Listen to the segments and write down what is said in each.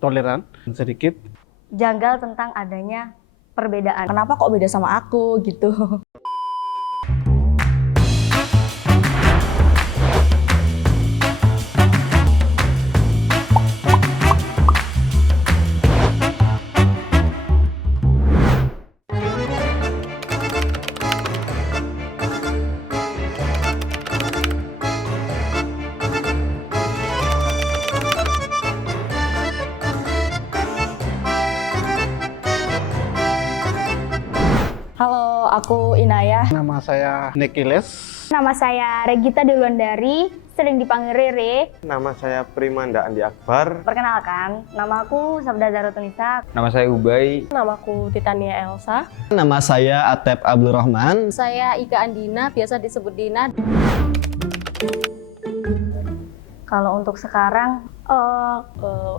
toleran sedikit. Janggal tentang adanya perbedaan. Kenapa kok beda sama aku gitu. Halo, aku Inayah. Nama saya Nekiles. Nama saya Regita Dewandari, sering dipanggil Rere. Nama saya Primanda Andi Akbar. Perkenalkan, nama aku Sabda Zarotunisa. Nama saya Ubay. Namaku Titania Elsa. Nama saya Atep Abdul Rahman. Saya Ika Andina, biasa disebut Dina. Kalau untuk sekarang,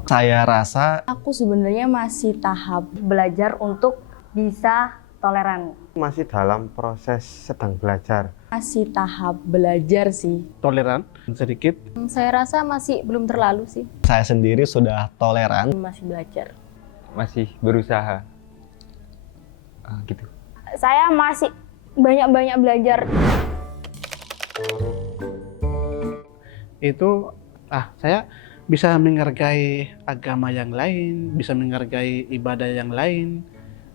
Saya rasa Aku sebenarnya masih tahap belajar untuk bisa toleran. Masih dalam proses sedang belajar. masih tahap belajar sih. Toleran sedikit. Saya rasa masih belum terlalu sih. saya sendiri sudah toleran. Masih belajar. Masih berusaha. Gitu. Saya masih banyak-banyak belajar. Itu saya bisa menghargai agama yang lain, bisa menghargai ibadah yang lain.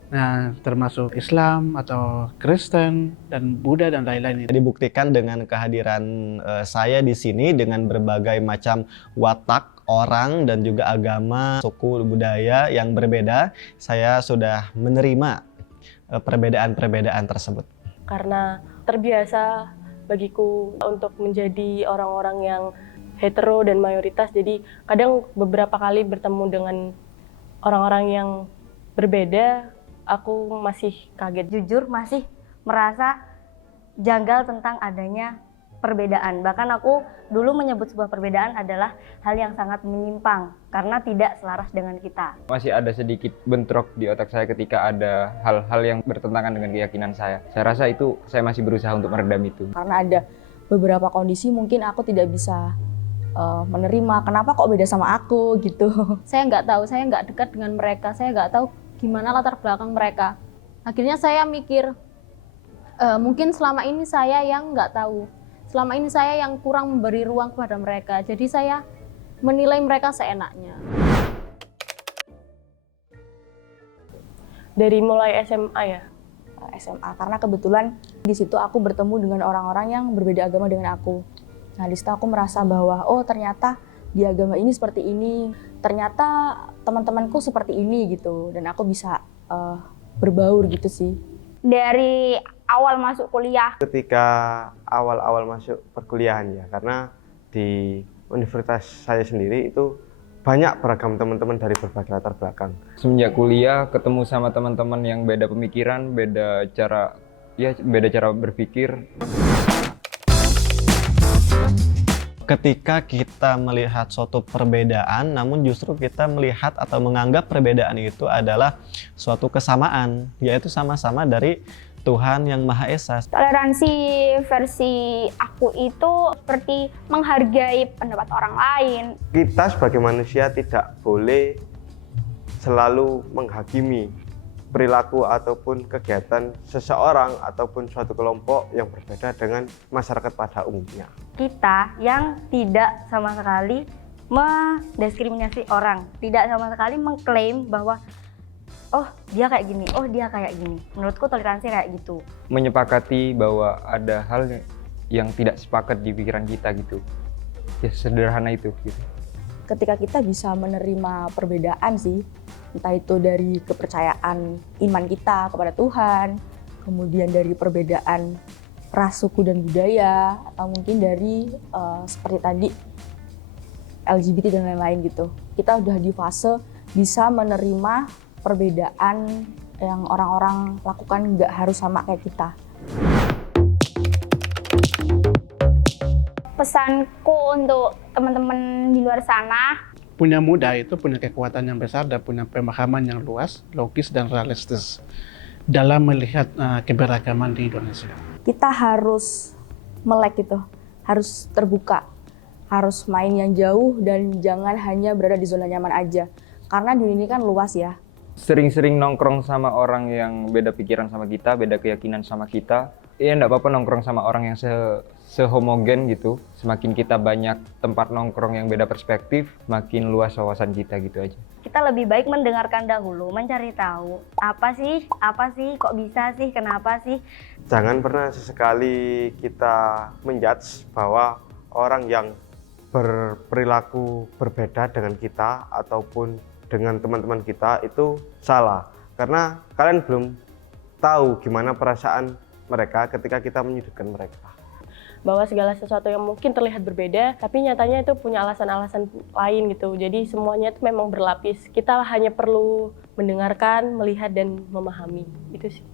Nah, termasuk Islam atau Kristen dan Buddha dan lain-lain. Dibuktikan dengan kehadiran saya di sini dengan berbagai macam watak orang dan juga agama, suku, budaya yang berbeda. Saya sudah menerima perbedaan-perbedaan tersebut. Karena terbiasa bagiku untuk menjadi orang-orang yang hetero dan mayoritas. Jadi kadang beberapa kali bertemu dengan orang-orang yang berbeda, aku masih kaget. Jujur masih merasa janggal tentang adanya perbedaan. Bahkan aku dulu menyebut sebuah perbedaan adalah hal yang sangat menyimpang karena tidak selaras dengan kita. Masih ada sedikit bentrok di otak saya ketika ada hal-hal yang bertentangan dengan keyakinan saya. Saya rasa itu saya masih berusaha untuk meredam itu. Karena ada beberapa kondisi mungkin aku tidak bisa menerima. Kenapa kok beda sama aku gitu. Saya nggak tahu, saya nggak dekat dengan mereka, saya nggak tahu gimana latar belakang mereka. Akhirnya saya mikir, mungkin selama ini saya yang nggak tahu. Selama ini saya yang kurang memberi ruang kepada mereka. Jadi saya menilai mereka seenaknya. Dari mulai SMA ya? SMA, karena kebetulan di situ aku bertemu dengan orang-orang yang berbeda agama dengan aku. Nah, di situ aku merasa bahwa oh ternyata di agama ini seperti ini, ternyata teman-temanku seperti ini gitu, dan aku bisa berbaur gitu sih. Dari awal masuk kuliah, Ketika awal-awal masuk perkuliahan ya, karena di universitas saya sendiri itu banyak beragam teman-teman dari berbagai latar belakang. Semenjak kuliah ketemu sama teman-teman yang beda pemikiran, beda cara berpikir. Ketika kita melihat suatu perbedaan, namun justru kita melihat atau menganggap perbedaan itu adalah suatu kesamaan, yaitu sama-sama dari Tuhan Yang Maha Esa. toleransi versi aku itu seperti menghargai pendapat orang lain. Kita sebagai manusia tidak boleh selalu menghakimi perilaku ataupun kegiatan seseorang ataupun suatu kelompok yang berbeda dengan masyarakat pada umumnya. Kita yang tidak sama sekali mendiskriminasi orang, tidak sama sekali mengklaim bahwa oh dia kayak gini, oh dia kayak gini. Menurutku toleransi kayak gitu. Menyepakati bahwa ada hal yang tidak sepakat di pikiran kita gitu. Ya sederhana itu gitu. Ketika kita bisa menerima perbedaan sih, entah itu dari kepercayaan iman kita kepada Tuhan, kemudian dari perbedaan ras, suku, dan budaya, atau mungkin dari seperti tadi LGBT dan lain-lain gitu. Kita udah di fase bisa menerima perbedaan yang orang-orang lakukan, nggak harus sama kayak kita. Pesanku untuk teman-teman di luar sana, Punya muda itu punya kekuatan yang besar dan punya pemahaman yang luas, logis dan realistis dalam melihat keberagaman di Indonesia. Kita harus melek gitu, harus terbuka, harus main yang jauh dan jangan hanya berada di zona nyaman aja. Karena dunia ini kan luas ya. Sering-sering nongkrong sama orang yang beda pikiran sama kita, beda keyakinan sama kita. Iya, enggak apa-apa nongkrong sama orang yang sehomogen gitu. Semakin kita banyak tempat nongkrong yang beda perspektif, makin luas wawasan kita gitu aja. Kita lebih baik mendengarkan dahulu, mencari tahu apa sih, kok bisa sih, kenapa sih. Jangan pernah sesekali kita menjudge bahwa orang yang berperilaku berbeda dengan kita ataupun dengan teman-teman kita itu salah. Karena kalian belum tahu gimana perasaan mereka ketika kita menyudutkan mereka. Bahwa segala sesuatu yang mungkin terlihat berbeda, tapi nyatanya itu punya alasan-alasan lain gitu. Jadi semuanya itu memang berlapis. Kita hanya perlu mendengarkan, melihat, dan memahami. Itu sih.